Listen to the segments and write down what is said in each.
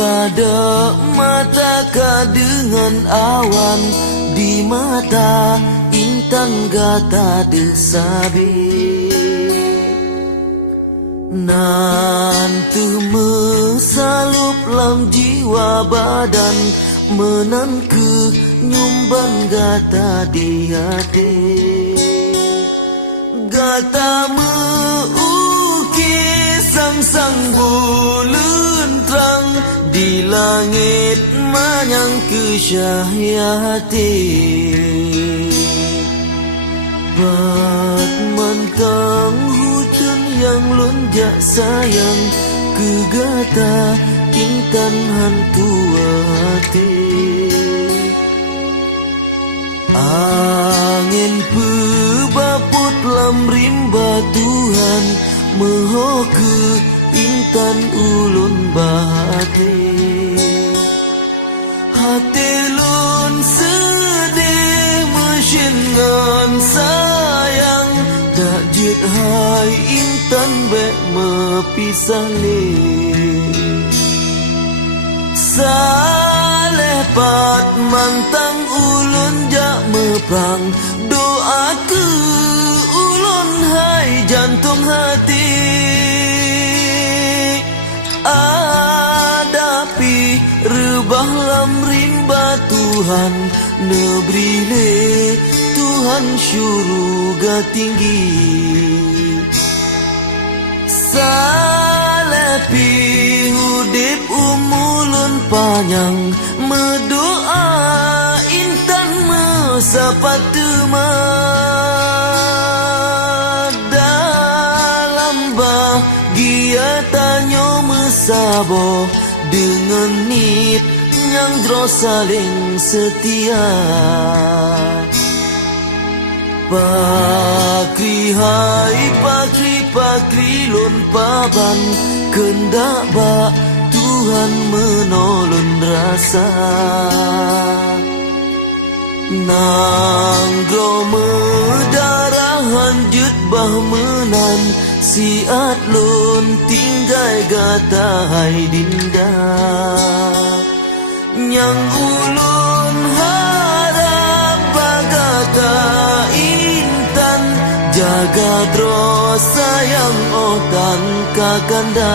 pada mata dengan awan di mata intan gata desabe nanti mesalup lam jiwa badan menan ke nyumban gata di hati gata meukis sang bulan terang di langit manyang kesyahiyati bat mentang hujan yang lonjak sayang kegata intan hantu hati angin pebaput lam rimba Tuhan meho ke intan ulun bahati hati lun sedih mesingan sayang tak jit hai intan bek mepisah le saleh pat mantang ulun jak meprang doa ke ulun hai jantung hati adapi rebah lam rimba Tuhan nebrile Tuhan syuruga tinggi salepi hudip umulun panjang medoa intan mesapat dalam bahagia tanyo mesabo dengan nit yang jro saling setia pakri hai pakri lon paban kendak ba Tuhan menolong rasa nanggro medarah hanjut bah menan siat lon tinggai gata hai dinda nyang ulun harap bagata intan jaga terus sayang otan kakanda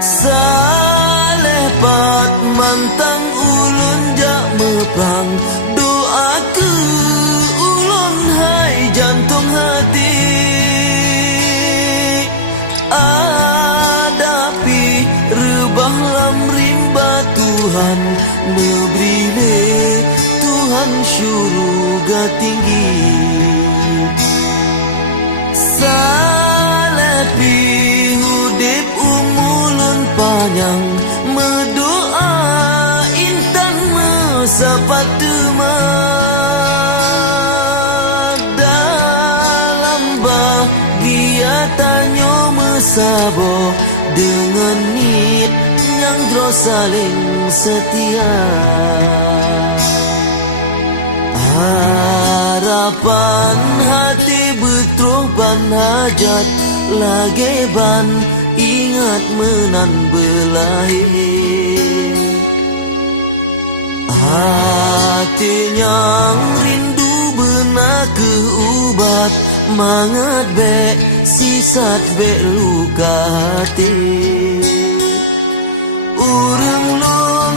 saleh pat mantang ulun jak meprang doa ke ulun hai jantung hati adapi rebah lam rimba Tuhan nebrile Tuhan syuruga tinggi salepi hudip umulun panjang medoa intan mesapat dalam bahagia tanyo mesabo dengan nit yang jro saling setia harapan hati betroban hajat lagi ban ingat menan belahi hati yang rindu benak keubat mangat bek sisat bek luka hati urang lom